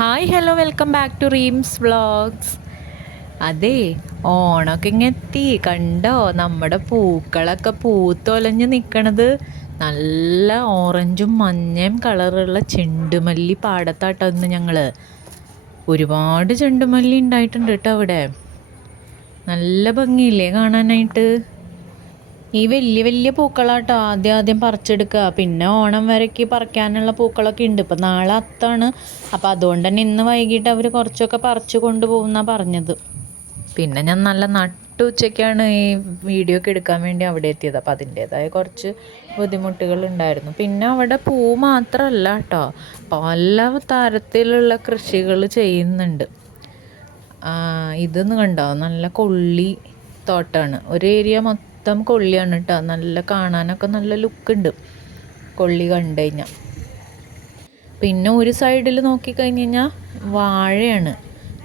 Hi hello welcome back to Reem's vlogs. അതെ, ഓണമൊക്കെ ഇങ്ങെത്തി കണ്ടോ? നമ്മുടെ പൂക്കളൊക്കെ പൂത്തൊലഞ്ഞ് നിൽക്കണത് നല്ല ഓറഞ്ചും മഞ്ഞയും കളറുള്ള ചെണ്ടുമല്ലി പാടത്താട്ടോ ഇന്ന് ഞങ്ങൾ. ഒരുപാട് ചെണ്ടുമല്ലി ഉണ്ടായിട്ടുണ്ട് കേട്ടോ അവിടെ. നല്ല ഭംഗിയില്ലേ കാണാനായിട്ട്? ഈ വലിയ വലിയ പൂക്കളാട്ടോ ആദ്യം പറിച്ചെടുക്കുക. പിന്നെ ഓണം വരയ്ക്ക് പറിക്കാനുള്ള പൂക്കളൊക്കെ ഉണ്ട്. ഇപ്പം നാളെ അത്താണ്. അപ്പം അതുകൊണ്ട് തന്നെ ഇന്ന് വൈകിട്ട് അവർ കുറച്ചൊക്കെ പറിച്ചു കൊണ്ടുപോകുന്നാണ് പറഞ്ഞത്. പിന്നെ ഞാൻ നല്ല നട്ടുച്ചയ്ക്കാണ് ഈ വീഡിയോ ഒക്കെ എടുക്കാൻ വേണ്ടി അവിടെ എത്തിയത്. അപ്പം അതിൻ്റേതായ കുറച്ച് ബുദ്ധിമുട്ടുകൾ ഉണ്ടായിരുന്നു. പിന്നെ അവിടെ പൂ മാത്രമല്ല കേട്ടോ, പല തരത്തിലുള്ള കൃഷികൾ ചെയ്യുന്നുണ്ട്. ഇതെന്ന് കണ്ടോ, നല്ല കൊള്ളി തോട്ടമാണ്. ഒരു ഏരിയ മൊത്തം കൊള്ളിയാണ് കേട്ടോ. നല്ല കാണാനൊക്കെ നല്ല ലുക്കുണ്ട് കൊള്ളി കണ്ടു കഴിഞ്ഞാൽ. പിന്നെ ഒരു സൈഡിൽ നോക്കിക്കഴിഞ്ഞ് കഴിഞ്ഞാൽ വാഴയാണ്.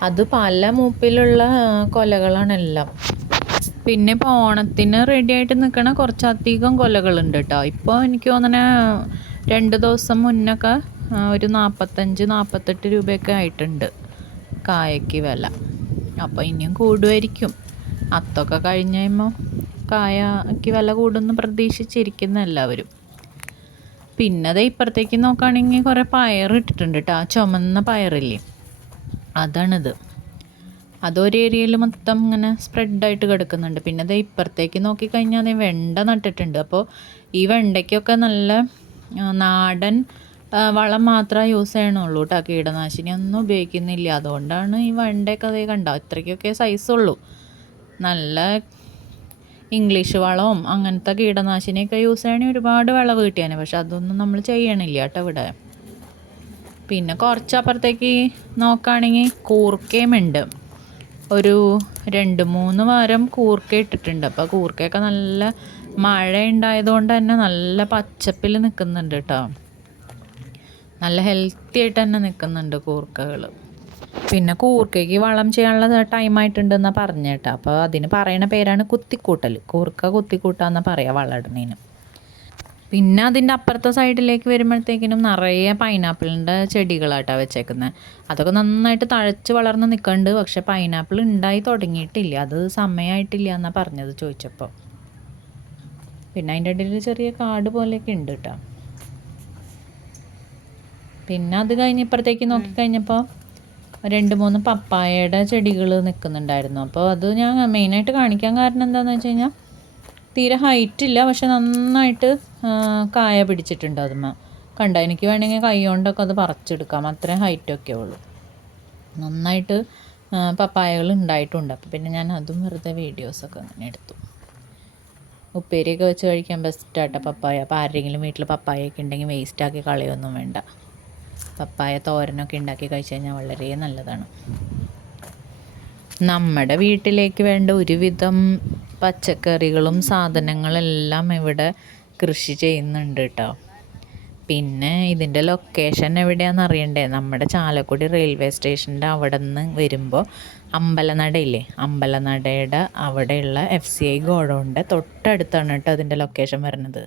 അത് പല മൂപ്പിലുള്ള കൊലകളാണെല്ലാം. പിന്നെ ഇപ്പോൾ ഓണത്തിന് റെഡി ആയിട്ട് നിൽക്കണ കുറച്ചധികം കൊലകളുണ്ട് കേട്ടോ. ഇപ്പോൾ എനിക്ക് തോന്നണ 2 ദിവസം മുന്നൊക്കെ ഒരു 45-48 രൂപയൊക്കെ ആയിട്ടുണ്ട് കായയ്ക്ക് വില. അപ്പോൾ ഇനിയും കൂടുമായിരിക്കും. അത്തൊക്കെ കഴിഞ്ഞ് കഴിയുമ്പോൾ കായയ്ക്ക് വില കൂടുമെന്ന് പ്രതീക്ഷിച്ചിരിക്കുന്ന എല്ലാവരും. പിന്നെ അത് ഇപ്പുറത്തേക്ക് നോക്കുകയാണെങ്കിൽ കുറേ പയർ ഇട്ടിട്ടുണ്ട് കേട്ടോ. ആ ചുമന്ന പയറില്ലേ, അതാണിത്. അതൊരു ഏരിയയിൽ മൊത്തം ഇങ്ങനെ സ്പ്രെഡായിട്ട് കിടക്കുന്നുണ്ട്. പിന്നെ അത് ഇപ്പുറത്തേക്ക് നോക്കിക്കഴിഞ്ഞാൽ അത് വെണ്ട നട്ടിട്ടുണ്ട്. അപ്പോൾ ഈ വെണ്ടയ്ക്കൊക്കെ നല്ല നാടൻ വളം മാത്രമേ യൂസ് ചെയ്യണുള്ളൂ കേട്ടോ. കീടനാശിനി ഒന്നും ഉപയോഗിക്കുന്നില്ല. അതുകൊണ്ടാണ് ഈ വെണ്ടയൊക്കെ അതേ കണ്ടോ ഇത്രയ്ക്കൊക്കെ സൈസുള്ളൂ. നല്ല ഇംഗ്ലീഷ് വളവും അങ്ങനത്തെ കീടനാശിനിയൊക്കെ യൂസ് ചെയ്യണമെങ്കിൽ ഒരുപാട് വിളവ് കിട്ടിയാണ്. പക്ഷെ അതൊന്നും നമ്മൾ ചെയ്യണില്ല കേട്ടോ ഇവിടെ. പിന്നെ കുറച്ചപ്പുറത്തേക്ക് നോക്കുകയാണെങ്കിൽ കൂർക്കയുമുണ്ട്. ഒരു 2-3 വാരം കൂർക്ക ഇട്ടിട്ടുണ്ട്. അപ്പോൾ കൂർക്കയൊക്കെ നല്ല മഴ ഉണ്ടായതുകൊണ്ട് തന്നെ നല്ല പച്ചപ്പിൽ നിൽക്കുന്നുണ്ട് കേട്ടോ. നല്ല ഹെൽത്തി ആയിട്ട് തന്നെ നിൽക്കുന്നുണ്ട് കൂർക്കകൾ. പിന്നെ കൂർക്കയ്ക്ക് വളം ചെയ്യാനുള്ള ടൈമായിട്ടുണ്ടെന്നാണ് പറഞ്ഞേട്ടോ. അപ്പോൾ അതിന് പറയുന്ന പേരാണ് കുത്തിക്കൂട്ടൽ. കൂർക്ക കുത്തിക്കൂട്ടാന്നാണ് പറയുക വളമിടുന്നതിന്. പിന്നെ അതിൻ്റെ അപ്പുറത്തെ സൈഡിലേക്ക് വരുമ്പോഴത്തേക്കിനും നിറയെ പൈനാപ്പിളിൻ്റെ ചെടികളായിട്ടാണ് വെച്ചേക്കുന്നത്. അതൊക്കെ നന്നായിട്ട് തഴച്ച് വളർന്ന് നിൽക്കുന്നുണ്ട്. പക്ഷെ പൈനാപ്പിൾ ഉണ്ടായി തുടങ്ങിയിട്ടില്ല. അത് സമയമായിട്ടില്ല എന്നാണ് പറഞ്ഞത് ചോദിച്ചപ്പോൾ. പിന്നെ അതിൻ്റെ ഇടയിൽ ചെറിയ കാട് പോലെയൊക്കെ ഉണ്ട് കേട്ടോ. പിന്നെ അത് കഴിഞ്ഞ് ഇപ്പുറത്തേക്ക് നോക്കിക്കഴിഞ്ഞപ്പോൾ 2-3 പപ്പായയുടെ ചെടികൾ നിൽക്കുന്നുണ്ടായിരുന്നു. അപ്പോൾ അത് ഞാൻ മെയിനായിട്ട് കാണിക്കാൻ കാരണം എന്താണെന്ന് വെച്ച് കഴിഞ്ഞാൽ തീരെ ഹൈറ്റില്ല, പക്ഷെ നന്നായിട്ട് കായ പിടിച്ചിട്ടുണ്ട്. അതുമ്മ കണ്ട, എനിക്ക് വേണമെങ്കിൽ കൈ കൊണ്ടൊക്കെ അത് പറിച്ചെടുക്കാം. അത്രയും ഹൈറ്റൊക്കെ ഉള്ളൂ. നന്നായിട്ട് പപ്പായകൾ ഉണ്ടായിട്ടുണ്ട്. അപ്പോൾ പിന്നെ ഞാൻ അതും വെറുതെ വീഡിയോസൊക്കെ അങ്ങനെ എടുത്തു. ഉപ്പേരിയൊക്കെ വെച്ച് കഴിക്കാൻ ബെസ്റ്റാട്ടോ പപ്പായ. അപ്പോൾ ആരെങ്കിലും വീട്ടിൽ പപ്പായൊക്കെ ഉണ്ടെങ്കിൽ വേസ്റ്റാക്കി കളയൊന്നും വേണ്ട. പപ്പായ തോരനൊക്കെ ഉണ്ടാക്കി കഴിച്ച് കഴിഞ്ഞാൽ വളരെ നല്ലതാണ്. നമ്മുടെ വീട്ടിലേക്ക് വേണ്ട ഒരുവിധം പച്ചക്കറികളും സാധനങ്ങളെല്ലാം ഇവിടെ കൃഷി ചെയ്യുന്നുണ്ട് കേട്ടോ. പിന്നെ ഇതിൻ്റെ ലൊക്കേഷൻ എവിടെയാണെന്ന് അറിയണ്ടേ? നമ്മുടെ ചാലക്കുടി റെയിൽവേ സ്റ്റേഷൻ്റെ അവിടെ നിന്ന് വരുമ്പോൾ അമ്പലനടയില്ലേ, അമ്പലനടയുടെ അവിടെയുള്ള FCI ഗോഡൗണിൻ്റെ തൊട്ടടുത്താണ് കേട്ടോ അതിൻ്റെ ലൊക്കേഷൻ വരുന്നത്.